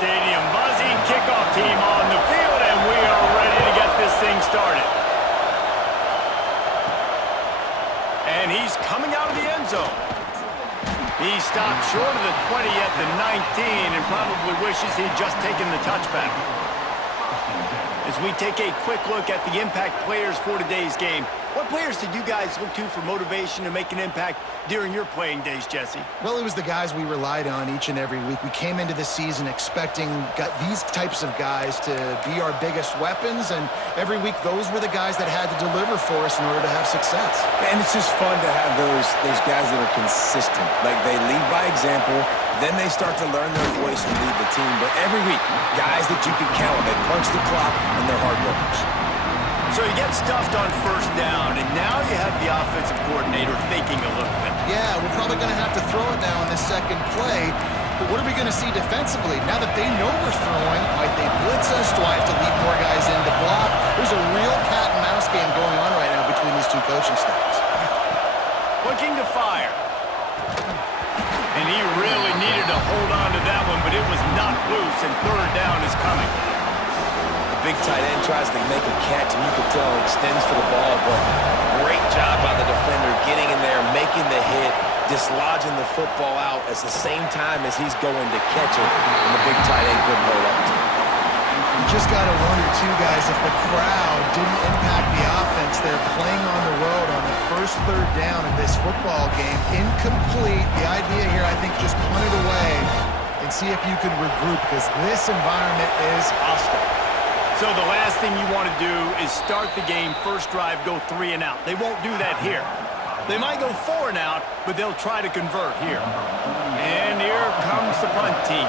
stadium buzzing. Kickoff team on the field, and we are ready to get this thing started. And he's coming out of the end zone. He stopped short of the 20 at the 19 and probably wishes he'd just taken the touchback. As we take a quick look at the impact players for today's game, what players did you guys look to for motivation to make an impact during your playing days, Jesse? Well, it was the guys we relied on each and every week. We came into the season expecting these types of guys to be our biggest weapons, and every week those were the guys that had to deliver for us in order to have success. And it's just fun to have those guys that are consistent. Like, they lead by example, then they start to learn their voice and lead the team. But every week, guys that you can count on, they punch the clock, and they're hard workers. So you get stuffed on first down, and now you have the offensive coordinator thinking a little bit. Yeah, we're probably going to have to throw it now on this second play. But what are we going to see defensively? Now that they know we're throwing, might they blitz us? Do I have to leave more guys in to block? There's a real cat and mouse game going on right now between these two coaching staffs. Looking to fire. And he really needed to hold on to that one, but it was not loose, and third down is coming. Big tight end tries to make a catch, and you can tell he extends for the ball, but great job by the defender getting in there, making the hit, dislodging the football out at the same time as he's going to catch it, and the big tight end couldn't hold on to it. You just got to wonder, too, guys, if the crowd didn't impact the offense. They're playing on the road on the first third down of this football game. Incomplete. The idea here, I think, just punt it away and see if you can regroup, because this environment is hostile. So the last thing you want to do is start the game, first drive, go 3 and out. They won't do that here. They might go 4 and out, but they'll try to convert here. And here comes the punt team.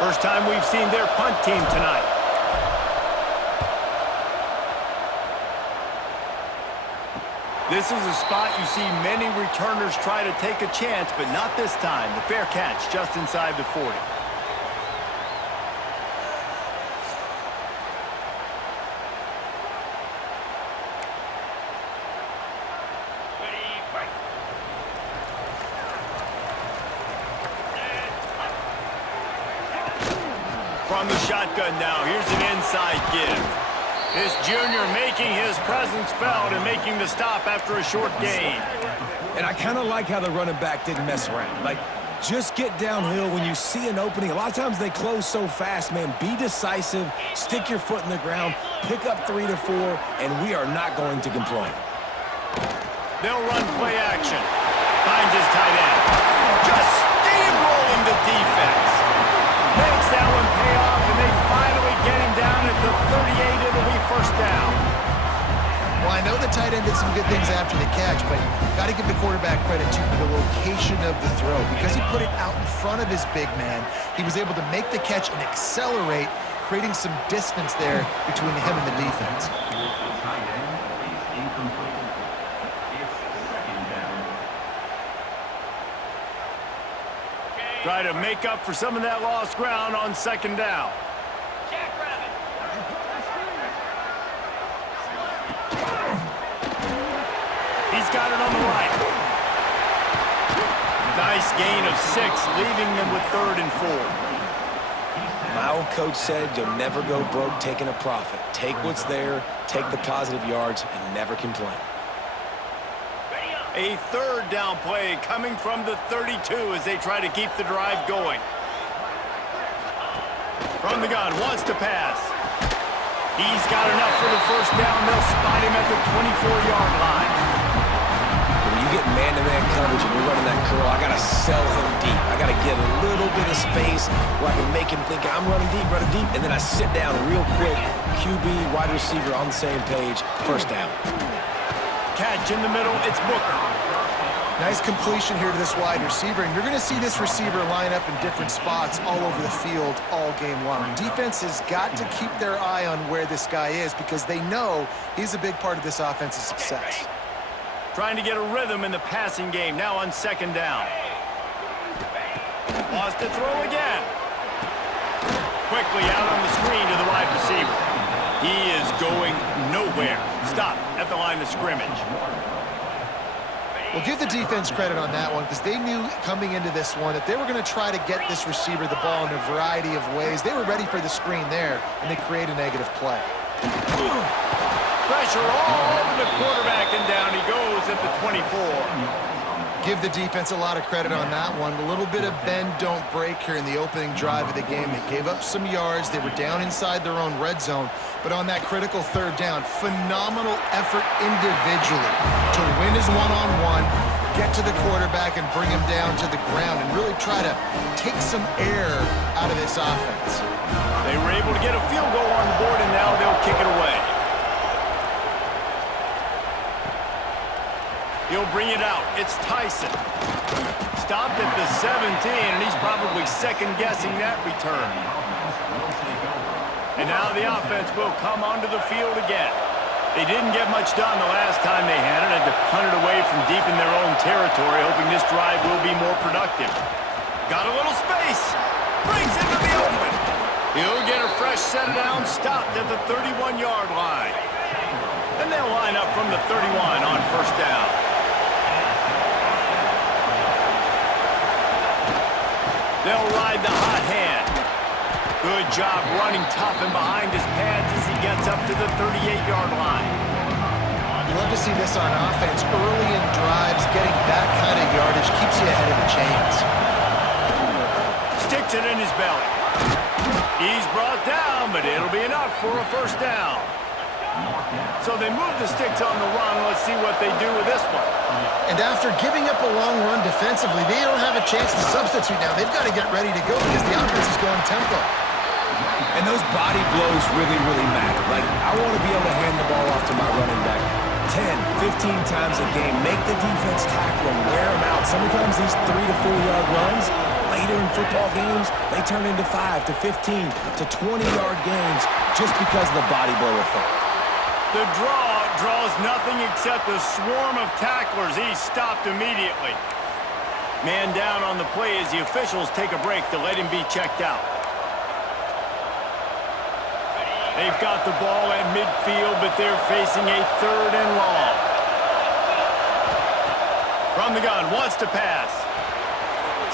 First time we've seen their punt team tonight. This is a spot you see many returners try to take a chance, but not this time. The fair catch just inside the 40. From the shotgun now, here's an inside give. This junior making his presence felt and making the stop after a short gain. And I kind of like how the running back didn't mess around. Like, just get downhill when you see an opening. A lot of times they close so fast, man. Be decisive, stick your foot in the ground, pick up 3 to 4, and we are not going to complain. They'll run play action. Finds his tight end. Just steamrolling the defense. Makes that one pay off, and they finally get him down at the 38. It'll be first down. Well, I know the tight end did some good things after the catch, but got to give the quarterback credit, too, for the location of the throw. Because he put it out in front of his big man, he was able to make the catch and accelerate, creating some distance there between him and the defense. Try to make up for some of that lost ground on second down. He's got it on the right. Nice gain of 6, leaving them with 3rd and 4. My old coach said you'll never go broke taking a profit. Take what's there, take the positive yards, and never complain. A 3rd down play coming from the 32 as they try to keep the drive going. From the gun, wants to pass. He's got enough for the first down. They'll spot him at the 24-yard line. When you get man-to-man coverage and you're running that curl, I got to sell him deep. I got to get a little bit of space where I can make him think I'm running deep, and then I sit down real quick. QB, wide receiver on the same page, first down. Catch in the middle, it's Booker. Nice completion here to this wide receiver, and you're going to see this receiver line up in different spots all over the field all game long. Defense has got to keep their eye on where this guy is because they know he's a big part of this offense's success. Trying to get a rhythm in the passing game, now on second down. Lost to throw again. Quickly out on the screen to the wide receiver. He is going nowhere. Stop at the line of scrimmage. Well, give the defense credit on that one because they knew coming into this one that they were going to try to get this receiver the ball in a variety of ways. They were ready for the screen there, and they create a negative play. Pressure all over the quarterback, and down he goes at the 24. Give the defense a lot of credit on that one. A little bit of bend, don't break here in the opening drive of the game. They gave up some yards. They were down inside their own red zone. But on that critical third down, phenomenal effort individually to win his one-on-one, get to the quarterback and bring him down to the ground and really try to take some air out of this offense. They were able to get a field goal on the board, and now they'll kick it away. He'll bring it out. It's Tyson. Stopped at the 17, and he's probably second-guessing that return. And now the offense will come onto the field again. They didn't get much done the last time they had it. Had to punt it away from deep in their own territory, hoping this drive will be more productive. Got a little space. Brings it to the open. He'll get a fresh set down, stopped at the 31-yard line. And they'll line up from the 31 on first down. They'll ride the hot hand. Good job running tough and behind his pads as he gets up to the 38-yard line. You love to see this on offense. Early in drives, getting that kind of yardage keeps you ahead of the chains. Sticks it in his belly. He's brought down, but it'll be enough for a first down. So they move the sticks on the run. Let's see what they do with this one. And after giving up a long run defensively, they don't have a chance to substitute now. They've got to get ready to go because the offense is going tempo. And those body blows really, really matter. Like, I want to be able to hand the ball off to my running back 10, 15 times a game. Make the defense tackle them, wear them out. Sometimes these 3 to 4 yard runs, later in football games, they turn into 5 to 15 to 20-yard games just because of the body blow effect. The draw draws nothing except a swarm of tacklers. He's stopped immediately. Man down on the play as the officials take a break to let him be checked out. They've got the ball at midfield, but they're facing a 3rd and long. From the gun, wants to pass.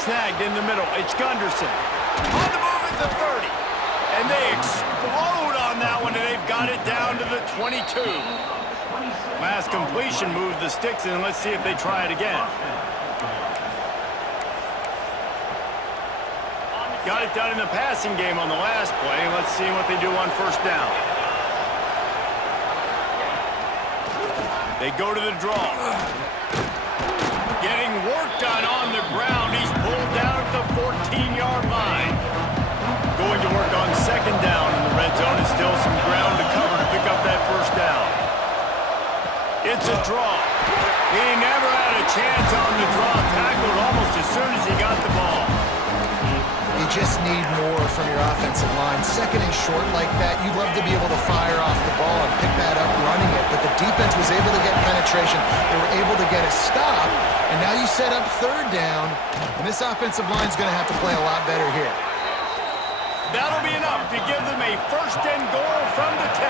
Snagged in the middle. It's Gunderson. On the move at the 30. And they explode on that one, and they've got it down to the 22. Last completion moved the sticks in. Let's see if they try it again. Got it done in the passing game on the last play. Let's see what they do on first down. They go to the draw. Getting work done on the ground. He's pulled down at the 14-yard line. Going to work on second down in the red zone, and still some ground to cover to pick up that first down. It's a draw. He never had a chance on the draw, tackled almost as soon as he got the ball. You just need more from your offensive line. Second and short like that, you'd love to be able to fire off the ball and pick that up running it, but the defense was able to get penetration. They were able to get a stop, and now you set up 3rd down, and this offensive line's going to have to play a lot better here. That'll be enough to give them a 1st and goal from the 10.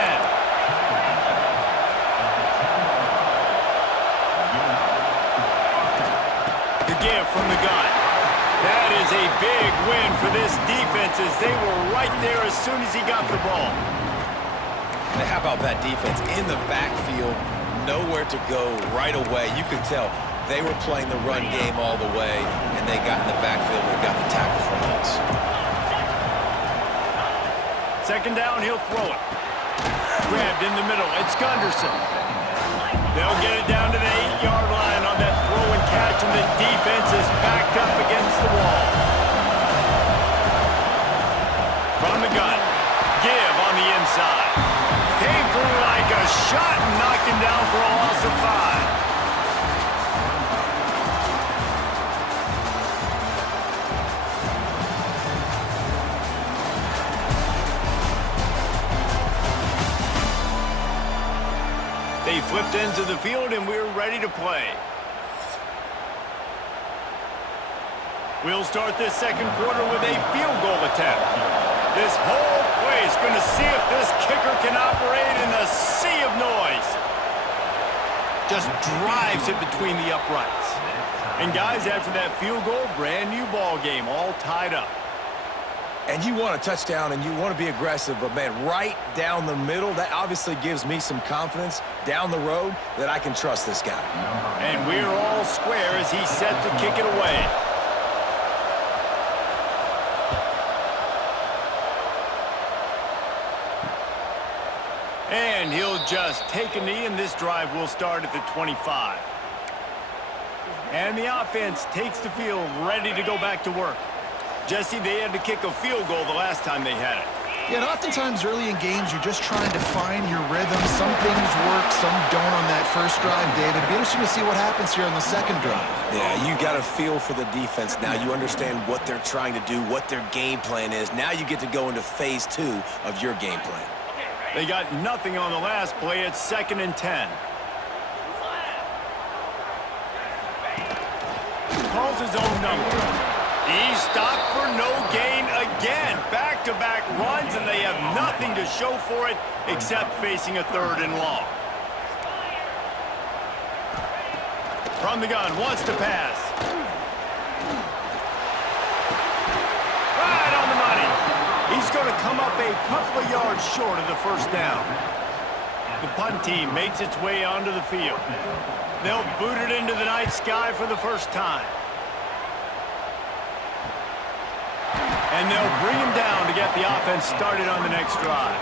The give from the gun. That is a big win for this defense as they were right there as soon as he got the ball. And how about that defense in the backfield, nowhere to go right away. You could tell they were playing the run game all the way, and they got in the backfield and got the tackle from us. Second down, he'll throw it. Grabbed in the middle. It's Gunderson. They'll get it down to the 8-yard line on that throw and catch, and the defense is backed up against the wall. From the gun. Give on the inside. Came through like a shot and knocked him down for a loss of 5. They flipped into the field, and we're ready to play. We'll start this second quarter with a field goal attempt. This whole play is going to see if this kicker can operate in the sea of noise. Just drives it between the uprights. And guys, after that field goal, brand new ball game, all tied up. And you want a touchdown and you want to be aggressive, but man, right down the middle, that obviously gives me some confidence down the road that I can trust this guy. And we're all square as he's set to kick it away. And he'll just take a knee, and this drive will start at the 25. And the offense takes the field, ready to go back to work. Jesse, they had to kick a field goal the last time they had it. Yeah, and oftentimes early in games, you're just trying to find your rhythm. Some things work, some don't on that first drive, David. It'll be interesting to see what happens here on the second drive. Yeah, you got a feel for the defense now. You understand what they're trying to do, what their game plan is. Now you get to go into phase 2 of your game plan. They got nothing on the last play. It's 2nd and 10. Calls his own number. He's stopped for no gain again. Back-to-back runs, and they have nothing to show for it except facing a 3rd and long. From the gun, wants to pass. Right on the money. He's going to come up a couple of yards short of the first down. The punt team makes its way onto the field. They'll boot it into the night sky for the first time. And they'll bring him down to get the offense started on the next drive.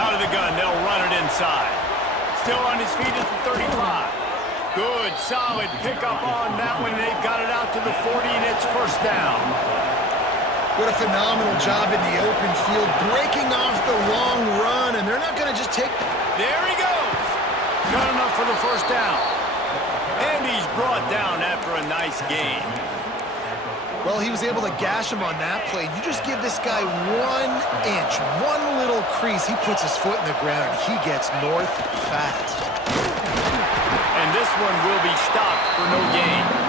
Out of the gun, they'll run it inside. Still on his feet at the 35. Good, solid pickup on that one. They've got it out to the 40, and it's first down. What a phenomenal job in the open field, breaking off the long run, and they're not going to just take... There he goes. Got enough for the first down. And he's brought down after a nice gain. Well, he was able to gash him on that play. You just give this guy 1 inch, one little crease. He puts his foot in the ground. He gets north fast. And this one will be stopped for no gain.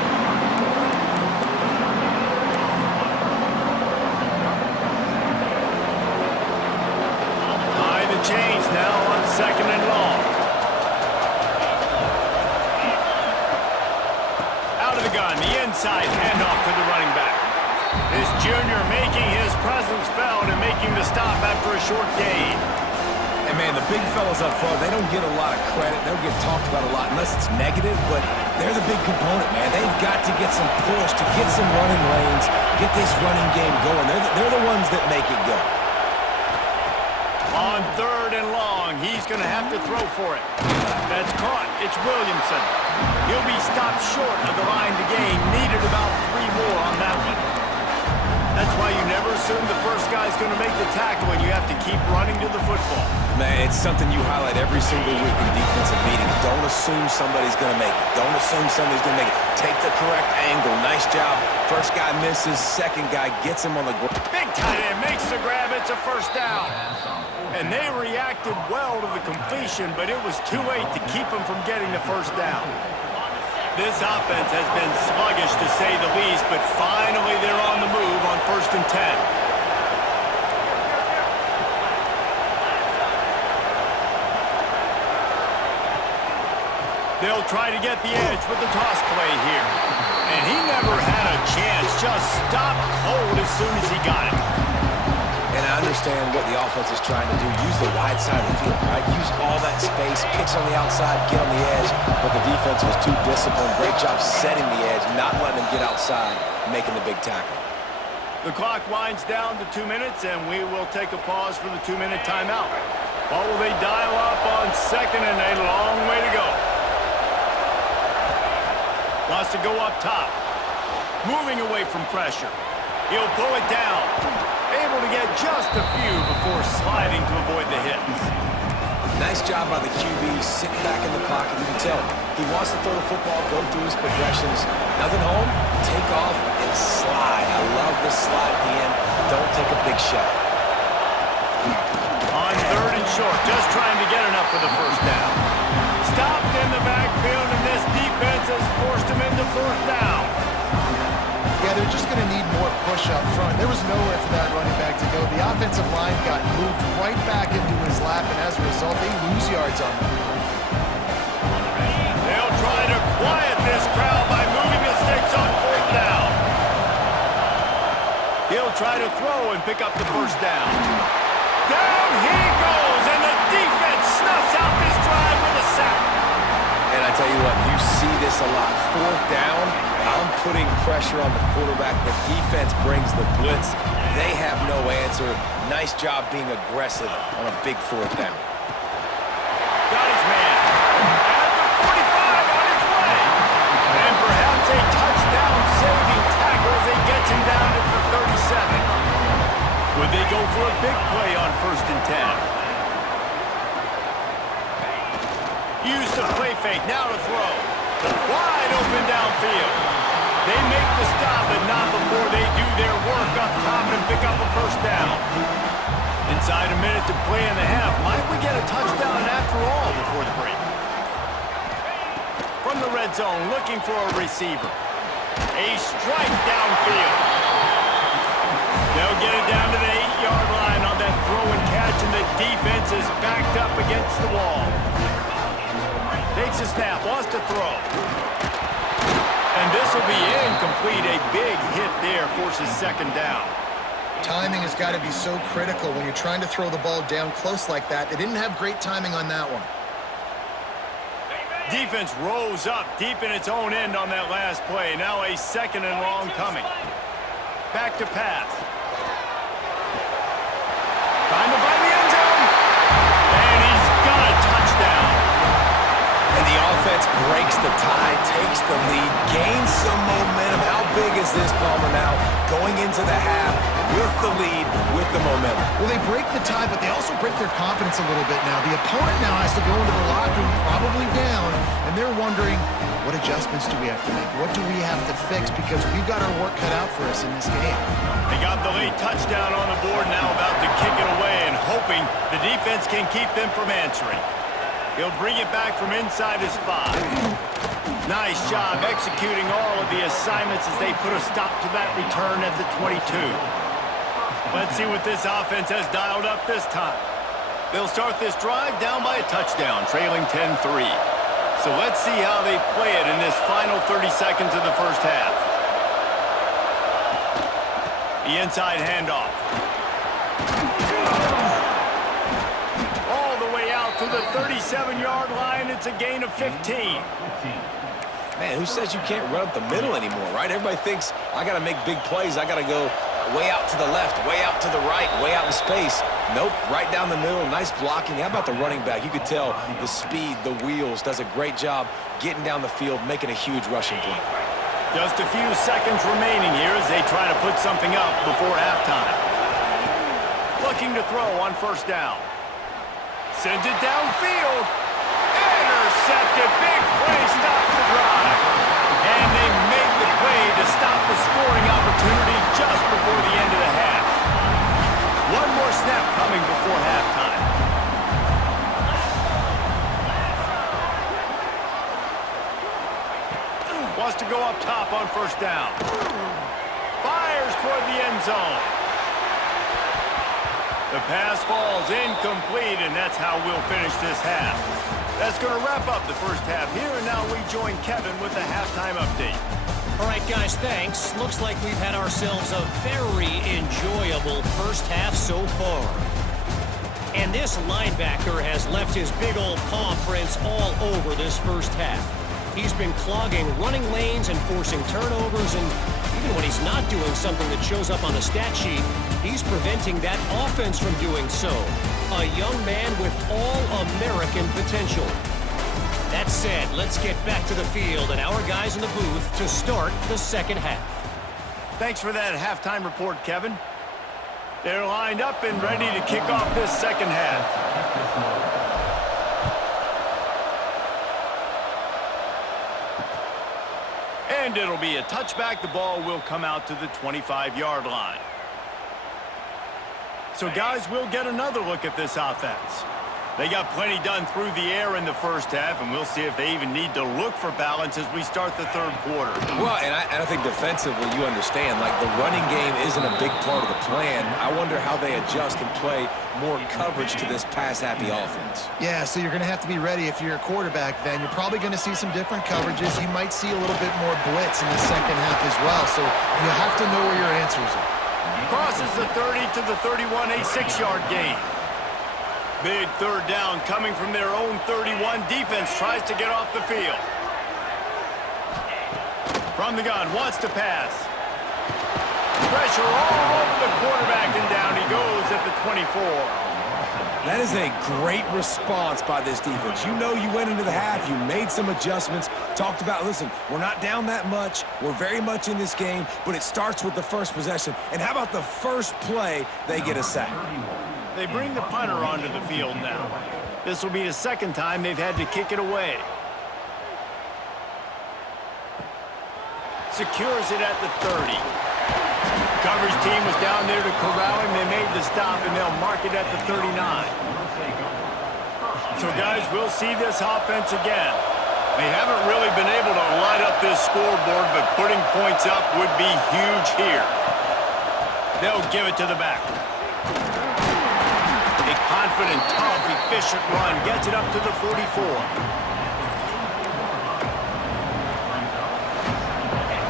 Change now on 2nd and long. Out of the gun, the inside handoff to the running back. This junior making his presence felt and making the stop after a short gain. And man, the big fellas up front, they don't get a lot of credit. They don't get talked about a lot unless it's negative, but they're the big component, man. They've got to get some push, to get some running lanes, get this running game going. They're the ones that make it go. On 3rd and long, he's going to have to throw for it. That's caught. It's Williamson. He'll be stopped short of the line to gain. Needed about 3 more on that one. That's why you never assume the first guy's going to make the tackle, and you have to keep running to the football. Man, it's something you highlight every single week in defensive meetings. Don't assume somebody's going to make it. Don't assume somebody's going to make it. Take the correct angle. Nice job. First guy misses. Second guy gets him on the ground. Big tight end makes the grab. It's a first down. And they reacted well to the completion, but it was too late to keep them from getting the first down. This offense has been sluggish, to say the least, but finally they're on the move on 1st and 10. They'll try to get the edge with the toss play here. And he never had a chance, just stopped cold as soon as he got it. And I understand what the offense is trying to do. Use the wide side of the field, right? Use all that space, pitch on the outside, get on the edge. But the defense was too disciplined. Great job setting the edge, not letting them get outside, making the big tackle. The clock winds down to 2 minutes, and we will take a pause for the 2-minute timeout. Or will they dial up on 2nd and a long way to go? Wants to go up top. Moving away from pressure. He'll pull it down. Able to get just a few before sliding to avoid the hits. Nice job by the QB, sitting back in the pocket. You can tell he wants to throw the football, go through his progressions. Nothing home, take off, and slide. I love the slide at the end. Don't take a big shot. On 3rd and short, just trying to get enough for the first down. Stopped in the backfield, and this defense has forced him into 4th down. Yeah, they're just going to need more push up front. There was nowhere for that running back to go. The offensive line got moved right back into his lap, and as a result, they lose yards on them. They'll try to quiet this crowd by moving the sticks on 4th down. He'll try to throw and pick up the 1st down. Down he goes, and the defense snuffs out this drive with a sack. And I tell you what, you see this a lot. 4th down, I'm putting pressure on the quarterback. The defense brings the blitz. They have no answer. Nice job being aggressive on a big 4th down. Got his man. At the 45 on his way. And perhaps a touchdown-saving tackle as he gets him down to the 37. Would they go for a big play on 1st and 10? Use the play fake, now to throw. Wide open downfield. They make the stop, but not before they do their work up top and pick up a 1st down. Inside a minute to play in the half. Might we get a touchdown after all before the break? From the red zone, looking for a receiver. A strike downfield. They'll get it down to the 8-yard line on that throw and catch, and the defense is backed up against the wall. Takes a snap, wants to throw. And this will be incomplete. A big hit there, forces 2nd down. Timing has got to be so critical when you're trying to throw the ball down close like that. They didn't have great timing on that one. Defense rose up deep in its own end on that last play. Now a 2nd and long coming. Back to pass. Trying to find the end zone. And he's got a touchdown. And the offense breaks the tie, takes the lead, gains some momentum. How big is this, Palmer, now? Going into the half with the lead, with the momentum. Well, they break the tie, but they also break their confidence a little bit now. The opponent now has to go into the locker room, probably down, and they're wondering, what adjustments do we have to make? What do we have to fix? Because we've got our work cut out for us in this game. They got the late touchdown on the board, now about to kick it away and hoping the defense can keep them from answering. He'll bring it back from inside his 5. Nice job executing all of the assignments as they put a stop to that return at the 22. Let's see what this offense has dialed up this time. They'll start this drive down by a touchdown, trailing 10-3. So let's see how they play it in this final 30 seconds of the 1st half. The inside handoff. To the 37-yard line, it's a gain of 15. Man, who says you can't run up the middle anymore, right? Everybody thinks, I got to make big plays. I got to go way out to the left, way out to the right, way out in space. Nope, right down the middle, nice blocking. How about the running back? You could tell the speed, the wheels, does a great job getting down the field, making a huge rushing play. Just a few seconds remaining here as they try to put something up before halftime. Looking to throw on 1st down. Sends it downfield. Intercepted. Big play stops the drive. And they make the play to stop the scoring opportunity just before the end of the half. One more snap coming before halftime. Wants to go up top on 1st down. Fires toward the end zone. The pass falls incomplete, and that's how we'll finish this half. That's going to wrap up the 1st half here, and now we join Kevin with the halftime update. All right, guys, thanks. Looks like we've had ourselves a very enjoyable 1st half so far. And this linebacker has left his big old paw prints all over this 1st half. He's been clogging running lanes and forcing turnovers, and even when he's not doing something that shows up on the stat sheet, he's preventing that offense from doing so. A young man with all-American potential. That said, let's get back to the field and our guys in the booth to start the 2nd half. Thanks for that halftime report, Kevin. They're lined up and ready to kick off this 2nd half. And it'll be a touchback. The ball will come out to the 25-yard line. So, guys, we'll get another look at this offense. They got plenty done through the air in the first half, and we'll see if they even need to look for balance as we start the third quarter. Well, and I think defensively, you understand, like the running game isn't a big part of the plan. I wonder how they adjust and play more coverage to this pass-happy offense. Yeah, so you're going to have to be ready if you're a quarterback then. You're probably going to see some different coverages. You might see a little bit more blitz in the second half as well, so you have to know where your answers are. Crosses the 30 to the 31, a 6-yard gain. Big third down coming from their own 31. Defense tries to get off the field. From the gun, wants to pass. Pressure all over the quarterback, and down he goes at the 24. That is a great response by this defense. You know you went into the half, you made some adjustments, talked about, listen, we're not down that much, we're very much in this game, but it starts with the first possession. And how about the first play, they get a sack? They bring the punter onto the field now. This will be the second time they've had to kick it away. Secures it at the 30. Coverage team was down there to corral him. They made the stop, and they'll mark it at the 39. So, guys, we'll see this offense again. They haven't really been able to light up this scoreboard, but putting points up would be huge here. They'll give it to the back. A confident, tough, efficient run gets it up to the 44.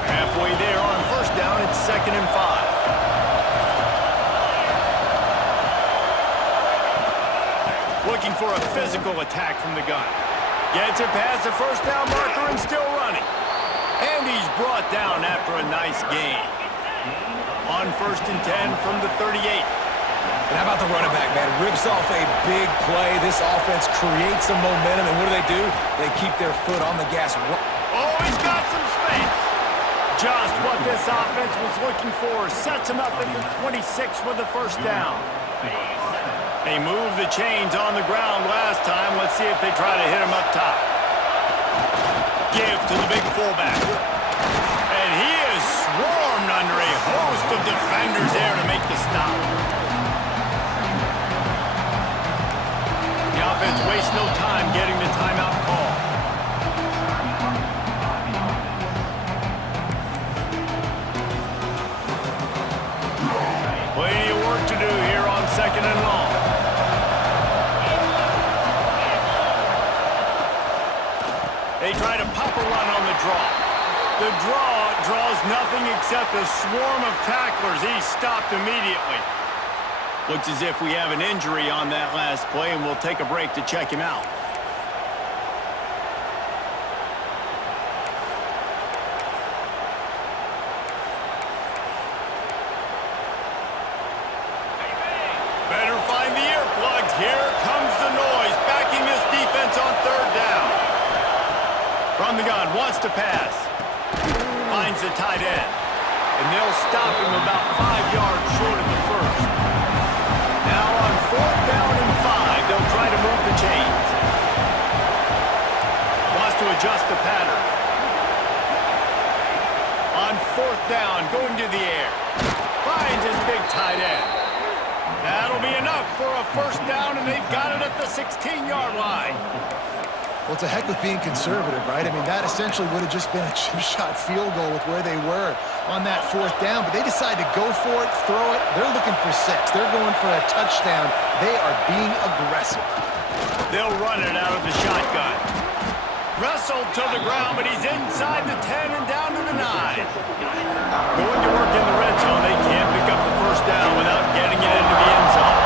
Halfway there on first down, it's 2nd and 5. Looking for a physical attack from the gun. Gets it past the first down marker and still running. And he's brought down after a nice gain. On 1st and 10 from the 38. And how about the running back, man? Rips off a big play. This offense creates some momentum, and what do? They keep their foot on the gas. Oh, he's got some space. Just what this offense was looking for. Sets him up at the 26 with the first down. They moved the chains on the ground last time. Let's see if they try to hit him up top. Give to the big fullback. And he is swarmed under a host of defenders there to make the stop. The offense wastes no time getting the timeout call. Plenty of work to do here on 2nd and long. They try to pop a run on the draw. The draw draws nothing except a swarm of tacklers. He's stopped immediately. Looks as if we have an injury on that last play, and we'll take a break to check him out. Better find the earplugs. Here comes the noise, backing this defense on 3rd down. From the gun, wants to pass. Finds the tight end. And they'll stop him about 5 yards short of the first. Now on 4th down and 5, they'll try to move the chains. Wants to adjust the pattern. On 4th down, going to the air. Finds his big tight end. That'll be enough for a first down, and they've got it at the 16-yard line. Well, it's a heck of being conservative, right? I mean, that essentially would have just been a chip shot field goal with where they were on that 4th down, but they decide to go for it, throw it. They're looking for 6. They're going for a touchdown. They are being aggressive. They'll run it out of the shotgun. Wrestled to the ground, but he's inside the 10 and down to the 9. Going to work in the red zone. They can't pick up the first down without getting it into the end zone.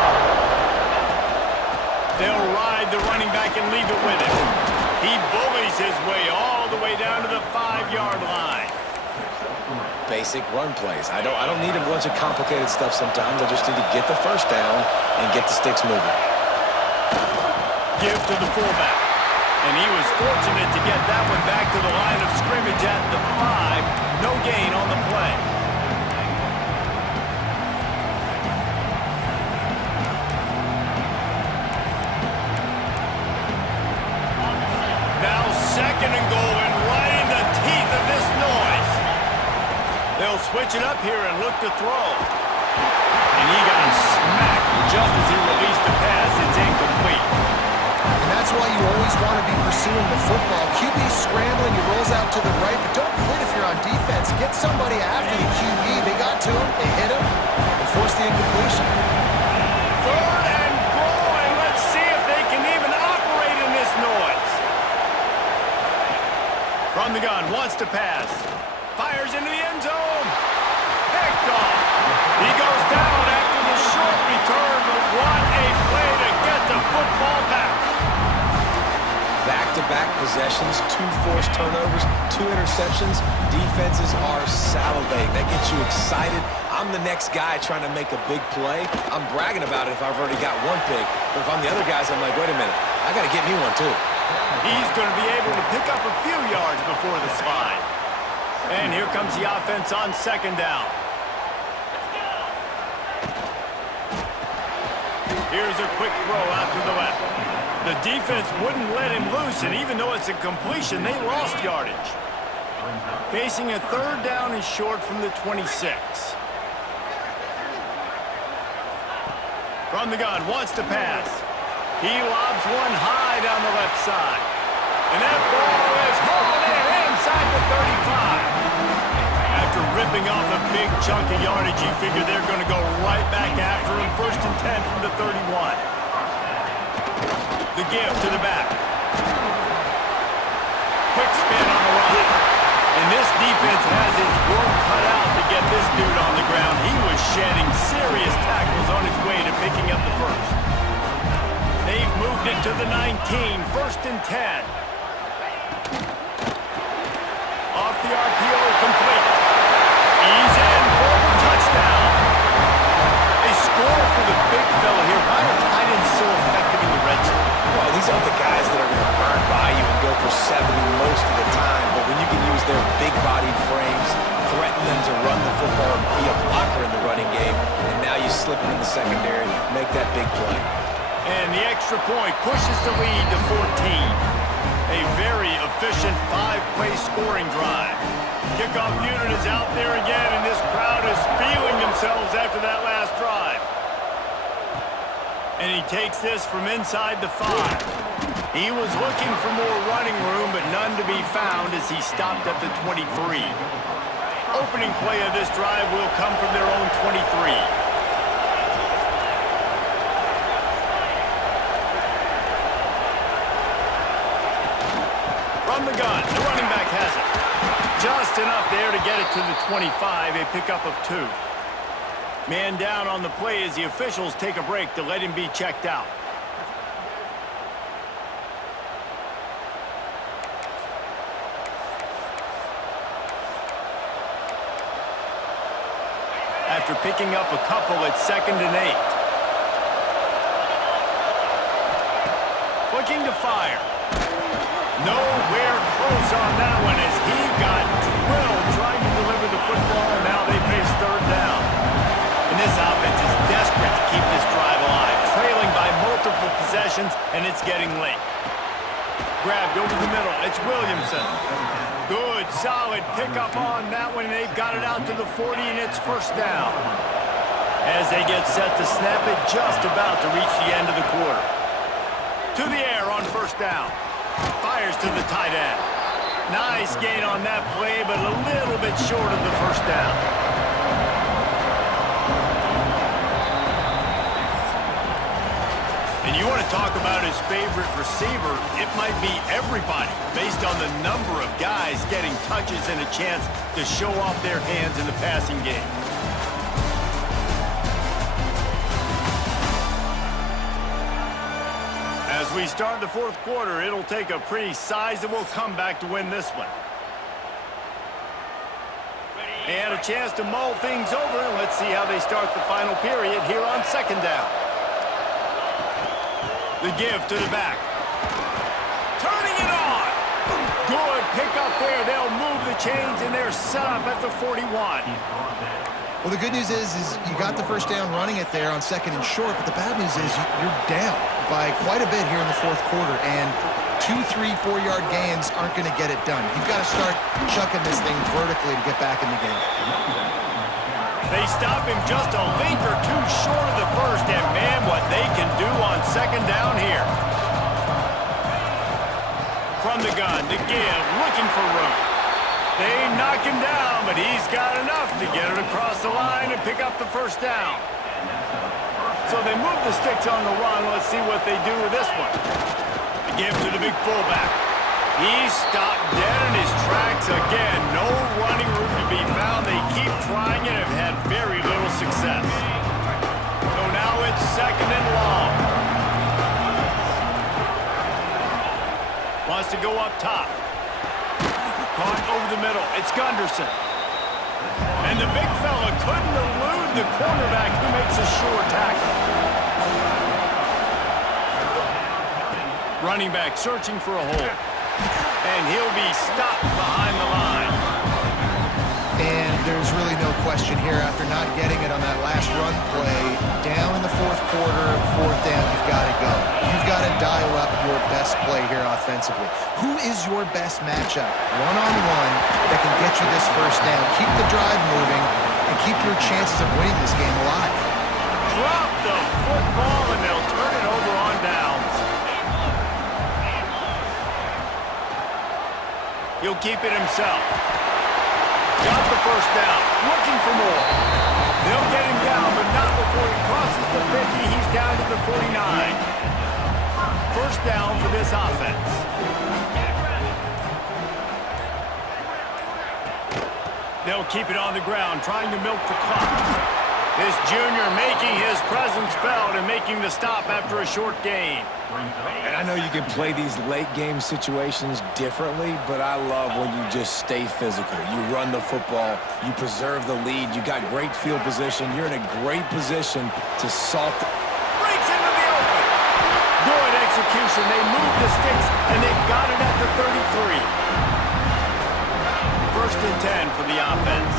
They'll ride the running back and leave it with him. He bullies his way all the way down to the 5-yard line. Basic run plays. I don't need a bunch of complicated stuff sometimes. I just need to get the first down and get the sticks moving. Give to the fullback. And he was fortunate to get that one back to the line of scrimmage at the 5. No gain on the play. Now 2nd and goal, and right in the teeth of this noise. They'll switch it up here and look to throw. And he got smacked just as he released the pass. It's incomplete. pursuing the football. QB scrambling, he rolls out to the right, but don't quit if you're on defense. Get somebody after the QB. They got to him, they hit him, and forced the incompletion. 3rd and goal, and let's see if they can even operate in this noise. From the gun, wants to pass. Fires into the end zone. Picked off. He goes down after the short return, but what a play to get the football back. Back-to-back possessions, 2 forced turnovers, 2 interceptions. Defenses are salivating. That gets you excited. I'm the next guy trying to make a big play. I'm bragging about it if I've already got 1 pick. But if I'm the other guys, I'm like, wait a minute, I got to get me one too. He's going to be able to pick up a few yards before the slide. And here comes the offense on 2nd down. Here's a quick throw out to the left. The defense wouldn't let him loose, and even though it's a completion, they lost yardage. Facing a 3rd down and short from the 26. From the gun, wants to pass. He lobs one high down the left side. And that ball is hauled in inside the 35. After ripping off a big chunk of yardage, you figure they're going to go right back after him. 1st and 10 from the 31. The give to the back. Quick spin on the run. And this defense has its work cut out to get this dude on the ground. He was shedding serious tackles on his way to picking up the 1st. They've moved it to the 19. 1st and 10. Off the RPO, complete. He's in for the touchdown. A score for the big fella here. Why are tight ends so effective in the red zone? Well, these aren't the guys that are going to burn by you and go for 70 most of the time, but when you can use their big-bodied frames, threaten them to run the football and be a blocker in the running game, and now you slip them in the secondary, make that big play. And the extra point pushes the lead to 14. A very efficient 5-play scoring drive. Kickoff unit is out there again, and this crowd is feeling themselves after that last drive. And he takes this from inside the 5. He was looking for more running room, but none to be found as he stopped at the 23. Opening play of this drive will come from their own 23. From the gun, the running back has it. Just enough there to get it to the 25, a pickup of 2. Man down on the play as the officials take a break to let him be checked out. After picking up a couple at 2nd and 8. Looking to fire. Nowhere close on that one as he got drilled trying to deliver the football, and now they face 3rd down. And this offense is desperate to keep this drive alive, trailing by multiple possessions, and it's getting late. Grabbed over the middle. It's Williamson. Good, solid pickup on that one, and they've got it out to the 40, and it's 1st down. As they get set to snap it, just about to reach the end of the quarter. To the air on 1st down. Fires to the tight end. Nice gain on that play, but a little bit short of the 1st down. And you want to talk about his favorite receiver, it might be everybody, based on the number of guys getting touches and a chance to show off their hands in the passing game. As we start the 4th quarter, it'll take a pretty sizable comeback to win this one. And a chance to mull things over. Let's see how they start the final period here on 2nd down. The give to the back. Turning it on. Good pickup there. They'll move the chains, and they're set up at the 41. Well, the good news is you got the 1st down running it there on 2nd and short, but the bad news is you're down by quite a bit here in the 4th quarter, and 2, 3, 4-yard gains aren't going to get it done. You've got to start chucking this thing vertically to get back in the game. They stop him just a length or 2 short of the 1st, and man, what they can do on 2nd down here. run to give, looking for room. They knock him down, but he's got enough to get it across the line and pick up the first down. So they move the sticks on the run. Let's see what they do with this one. The give to the big fullback. He's stopped dead in his tracks again. No running room to be found. They keep trying it and have had very little success. So now it's second and long. Wants to go up top. Caught over the middle. It's Gunderson. And the big fella couldn't elude the cornerback who makes a sure tackle. Running back searching for a hole. And he'll be stopped behind the line. And there's really no question here after not getting it on that last run play. Down in the fourth quarter, fourth down, you've got to go. You've got to dial up your best play here offensively. Who is your best matchup? One-on-one that can get you this first down. Keep the drive moving and keep your chances of winning this game alive. Drop the football and they'll turn it over on downs. He'll keep it himself. Got the first down. Looking for more. They'll get him down, but not before he crosses the 50. He's down to the 49. First down for this offense. They'll keep it on the ground, trying to milk the clock. This junior making his presence felt and making the stop after a short gain. And I know you can play these late game situations differently, but I love when you just stay physical. You run the football, you preserve the lead, you got great field position, you're in a great position to salt. Breaks into the open. Good execution. They move the sticks, and they've got it at the 33. First and 10 for the offense.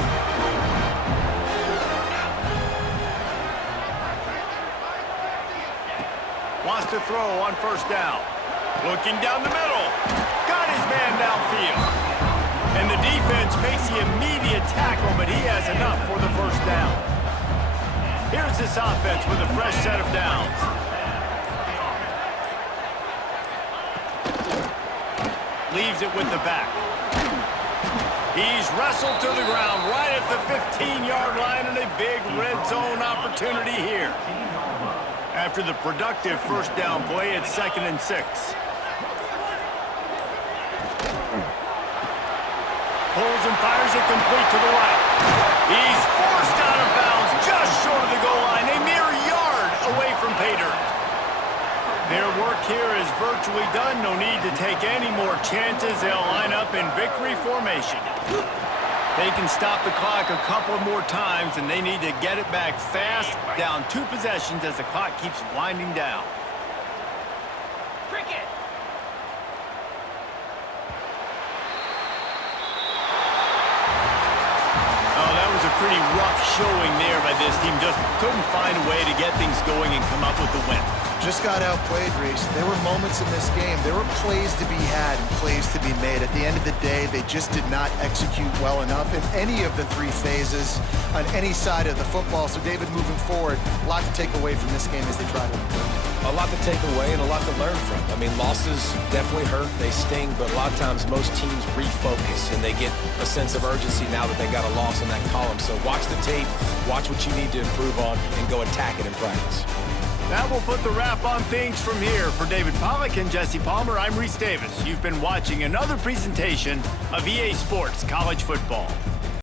Wants to throw on first down. Looking down the middle. Got his man downfield. And the defense makes the immediate tackle, but he has enough for the first down. Here's this offense with a fresh set of downs. Leaves it with the back. He's wrestled to the ground right at the 15-yard line and a big red zone opportunity here. After the productive first down play, it's 2nd and 6. Pulls and fires it complete to the right. He's forced out of bounds just short of the goal line, a mere yard away from pay dirt. Their work here is virtually done. No need to take any more chances. They'll line up in victory formation. They can stop the clock a couple more times, and they need to get it back fast, down 2 possessions as the clock keeps winding down. Cricket. Oh, that was a pretty rough showing there by this team. Just couldn't find a way to get things going and come up with the win. Just got outplayed, Reese. There were moments in this game. There were plays to be had and plays to be made. At the end of the day, they just did not execute well enough in any of the 3 phases on any side of the football. So, David, moving forward, a lot to take away from this game as they try to improve. A lot to take away and a lot to learn from. I mean, losses definitely hurt, they sting, but a lot of times most teams refocus and they get a sense of urgency now that they got a loss in that column. So watch the tape, watch what you need to improve on, and go attack it in practice. That will put the wrap on things from here. For David Pollack and Jesse Palmer, I'm Reese Davis. You've been watching another presentation of EA Sports College Football.